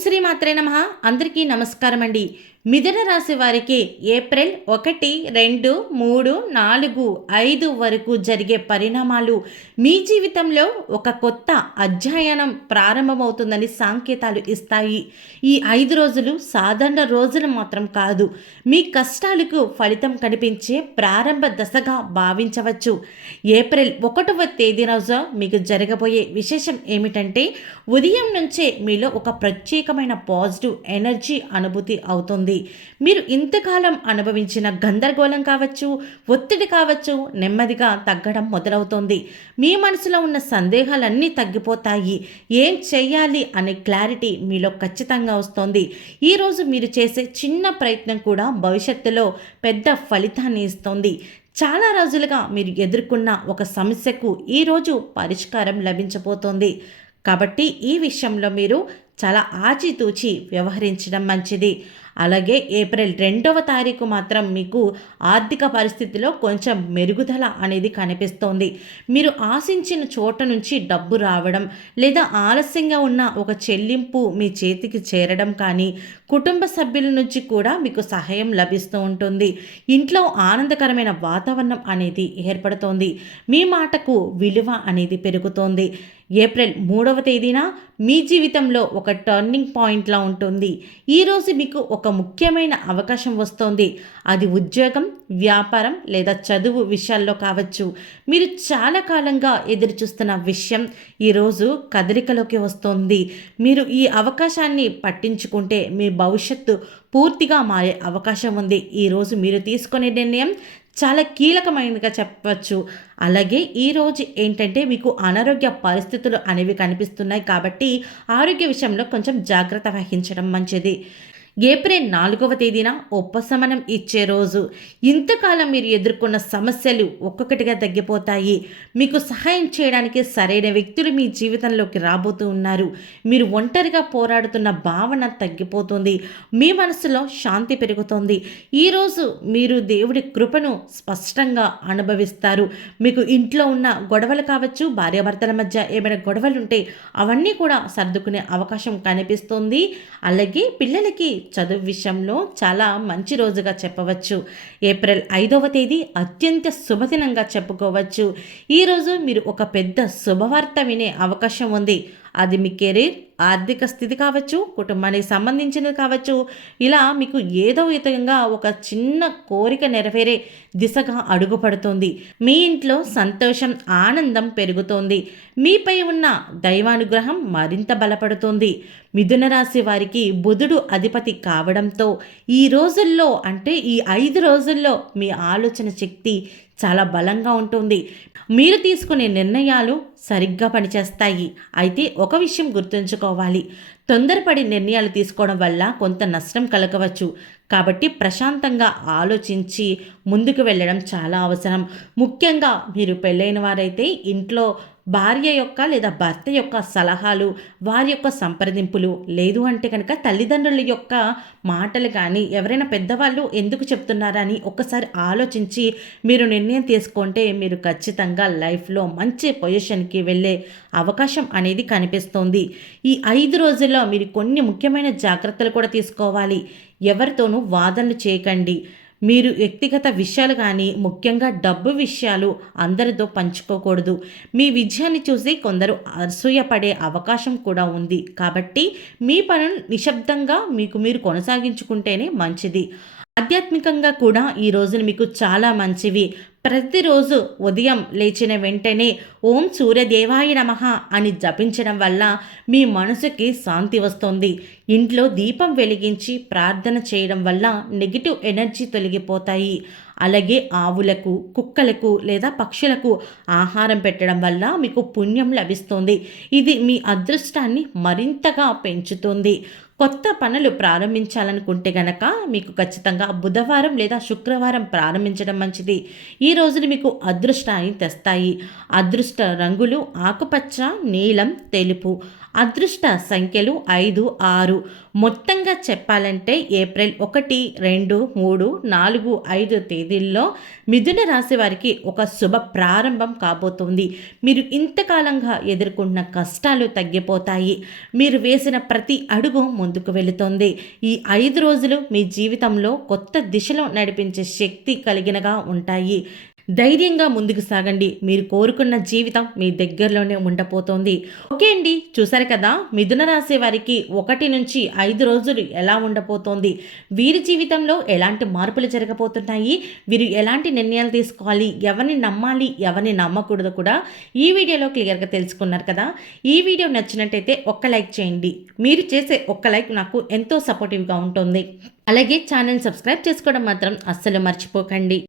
శ్రీ మాత్రే నమః. అందరికీ నమస్కారం అండి. మిథున రాశి వారికి ఏప్రిల్ 1, 2, 3, 4, 5 వరకు జరిగే పరిణామాలు మీ జీవితంలో ఒక కొత్త అధ్యయనం ప్రారంభమవుతుందని సంకేతాలు ఇస్తాయి. ఈ 5 రోజులు సాధారణ రోజులు మాత్రం కాదు. మీ కష్టాలకు ఫలితం కనిపించే ప్రారంభ దశగా భావించవచ్చు. ఏప్రిల్ 1వ తేదీ రోజు మీకు జరగబోయే విశేషం ఏమిటంటే ఉదయం నుంచే మీలో ఒక ప్రత్యేకమైన పాజిటివ్ ఎనర్జీ అనుభూతి అవుతుంది. మీరు ఇంతకాలం అనుభవించిన గందరగోళం కావచ్చు, ఒత్తిడి కావచ్చు, నెమ్మదిగా తగ్గడం మొదలవుతుంది. మీ మనసులో ఉన్న సందేహాలన్నీ తగ్గిపోతాయి. ఏం చెయ్యాలి అనే క్లారిటీ మీలో ఖచ్చితంగా వస్తుంది. ఈరోజు మీరు చేసే చిన్న ప్రయత్నం కూడా భవిష్యత్తులో పెద్ద ఫలితాన్ని ఇస్తుంది. చాలా రోజులుగా మీరు ఎదుర్కొన్న ఒక సమస్యకు ఈరోజు పరిష్కారం లభించబోతోంది. కాబట్టి ఈ విషయంలో మీరు చాలా ఆచితూచి వ్యవహరించడం మంచిది. అలాగే ఏప్రిల్ 2వ తారీఖు మాత్రం మీకు ఆర్థిక పరిస్థితిలో కొంచెం మెరుగుదల అనేది కనిపిస్తోంది. మీరు ఆశించిన చోట నుంచి డబ్బు రావడం లేదా ఆలస్యంగా ఉన్న ఒక చెల్లింపు మీ చేతికి చేరడం కానీ, కుటుంబ సభ్యుల నుంచి కూడా మీకు సహాయం లభిస్తూ ఉంటుంది. ఇంట్లో ఆనందకరమైన వాతావరణం అనేది ఏర్పడుతోంది. మీ మాటకు విలువ అనేది పెరుగుతోంది. ఏప్రిల్ 3వ తేదీన మీ జీవితంలో ఒక టర్నింగ్ పాయింట్లా ఉంటుంది. ఈరోజు మీకు ఒక ముఖ్యమైన అవకాశం వస్తోంది. అది ఉద్యోగం, వ్యాపారం లేదా చదువు విషయాల్లో కావచ్చు. మీరు చాలా కాలంగా ఎదురుచూస్తున్న విషయం ఈరోజు కదలికలోకి వస్తోంది. మీరు ఈ అవకాశాన్ని పట్టించుకుంటే మీ భవిష్యత్తు పూర్తిగా మారే అవకాశం ఉంది. ఈరోజు మీరు తీసుకునే నిర్ణయం చాలా కీలకమైనదిగా చెప్పవచ్చు. అలాగే ఈరోజు ఏంటంటే మీకు అనారోగ్య పరిస్థితులు అనేవి కనిపిస్తున్నాయి. కాబట్టి ఆరోగ్య విషయంలో కొంచెం జాగ్రత్త వహించడం మంచిది. ఏప్రిల్ 4వ తేదీన ఉపశమనం ఇచ్చే రోజు. ఇంతకాలం మీరు ఎదుర్కొన్న సమస్యలు ఒక్కొక్కటిగా తగ్గిపోతాయి. మీకు సహాయం చేయడానికి సరైన వ్యక్తులు మీ జీవితంలోకి రాబోతూ ఉన్నారు. మీరు ఒంటరిగా పోరాడుతున్న భావన తగ్గిపోతుంది. మీ మనసులో శాంతి పెరుగుతుంది. ఈరోజు మీరు దేవుడి కృపను స్పష్టంగా అనుభవిస్తారు. మీకు ఇంట్లో ఉన్న గొడవలు కావచ్చు, భార్యాభర్తల మధ్య ఏమైనా గొడవలు ఉంటే అవన్నీ కూడా సర్దుకునే అవకాశం కనిపిస్తుంది. అలాగే పిల్లలకి చదువు విషయంలో చాలా మంచి రోజుగా చెప్పవచ్చు. ఏప్రిల్ 5వ తేదీ అత్యంత శుభదినంగా చెప్పుకోవచ్చు. ఈరోజు మీరు ఒక పెద్ద శుభవార్త వినే అవకాశం ఉంది. అది మీ కెరీర్, ఆర్థిక స్థితి కావచ్చు, కుటుంబానికి సంబంధించినది కావచ్చు. ఇలా మీకు ఏదో విధంగా ఒక చిన్న కోరిక నెరవేరే దిశగా అడుగుపడుతుంది. మీ ఇంట్లో సంతోషం, ఆనందం పెరుగుతోంది. మీపై ఉన్న దైవానుగ్రహం మరింత బలపడుతుంది. మిథున రాశి వారికి బుధుడు అధిపతి కావడంతో ఈ రోజుల్లో అంటే ఈ 5 రోజుల్లో మీ ఆలోచన శక్తి చాలా బలంగా ఉంటుంది. మీరు తీసుకునే నిర్ణయాలు సరిగ్గా పనిచేస్తాయి. అయితే ఒక విషయం గుర్తుంచుకోవాలి. తొందరపడి నిర్ణయాలు తీసుకోవడం వల్ల కొంత నష్టం కలగవచ్చు. కాబట్టి ప్రశాంతంగా ఆలోచించి ముందుకు వెళ్ళడం చాలా అవసరం. ముఖ్యంగా మీరు పెళ్ళైన వారైతే ఇంట్లో భార్య యొక్క లేదా భర్త యొక్క సలహాలు, వారి యొక్క సంప్రదింపులు, లేదు అంటే కనుక తల్లిదండ్రుల యొక్క మాటలు కానీ ఎవరైనా పెద్దవాళ్ళు ఎందుకు చెప్తున్నారని ఒక్కసారి ఆలోచించి మీరు నిర్ణయం తీసుకుంటే మీరు ఖచ్చితంగా లైఫ్లో మంచి పొజిషన్కి వెళ్ళే అవకాశం అనేది కనిపిస్తోంది. ఈ 5 రోజుల్లో మీరు కొన్ని ముఖ్యమైన జాగ్రత్తలు కూడా తీసుకోవాలి. ఎవరితోనూ వాదనలు చేయకండి. మీరు వ్యక్తిగత విషయాలు కానీ ముఖ్యంగా డబ్బు విషయాలు అందరితో పంచుకోకూడదు. మీ విజయాన్ని చూసి కొందరు అసూయపడే అవకాశం కూడా ఉంది. కాబట్టి మీ పనులు నిశ్శబ్దంగా మీరు కొనసాగించుకుంటేనే మంచిది. ఆధ్యాత్మికంగా కూడా ఈ రోజున మీకు చాలా మంచివి. ప్రతిరోజు ఉదయం లేచిన వెంటనే ఓం సూర్యదేవాయ నమః అని జపించడం వల్ల మీ మనసుకి శాంతి వస్తుంది. ఇంట్లో దీపం వెలిగించి ప్రార్థన చేయడం వల్ల నెగిటివ్ ఎనర్జీ తొలగిపోతాయి. అలాగే ఆవులకు, కుక్కలకు లేదా పక్షులకు ఆహారం పెట్టడం వల్ల మీకు పుణ్యం లభిస్తుంది. ఇది మీ అదృష్టాన్ని మరింతగా పెంచుతుంది. కొత్త పనులు ప్రారంభించాలనుకుంటే గనక మీకు ఖచ్చితంగా బుధవారం లేదా శుక్రవారం ప్రారంభించడం మంచిది. ఈ రోజులు మీకు అదృష్టాన్ని తెస్తాయి. అదృష్ట రంగులు ఆకుపచ్చ, నీలం, తెలుపు. అదృష్ట సంఖ్యలు 5, 6. మొత్తంగా చెప్పాలంటే ఏప్రిల్ 1, 2, 3, 4, 5 తేదీల్లో మిథున రాశి వారికి ఒక శుభ ప్రారంభం కాబోతుంది. మీరు ఇంతకాలంగా ఎదుర్కొన్న కష్టాలు తగ్గిపోతాయి. మీరు వేసిన ప్రతి అడుగు ముందుకు వెళుతోంది. ఈ 5 రోజులు మీ జీవితంలో కొత్త దిశలో నడిపించే శక్తి కలిగినగా ఉంటాయి. ధైర్యంగా ముందుకు సాగండి. మీరు కోరుకున్న జీవితం మీ దగ్గరలోనే ఉండబోతోంది. ఓకే అండి, చూసారు కదా మిథున రాశి వారికి 1 నుంచి 5 రోజులు ఎలా ఉండబోతోంది, వీరి జీవితంలో ఎలాంటి మార్పులు జరగబోతున్నాయి, వీరు ఎలాంటి నిర్ణయాలు తీసుకోవాలి, ఎవరిని నమ్మాలి ఎవరిని నమ్మకూడదు కూడా ఈ వీడియోలో క్లియర్గా తెలుసుకున్నారు కదా. ఈ వీడియో నచ్చినట్టయితే ఒక్క లైక్ చేయండి. మీరు చేసే ఒక్క లైక్ నాకు ఎంతో సపోర్టివ్గా ఉంటుంది. అలాగే ఛానల్ సబ్స్క్రైబ్ చేసుకోవడం మాత్రం అస్సలు మర్చిపోకండి.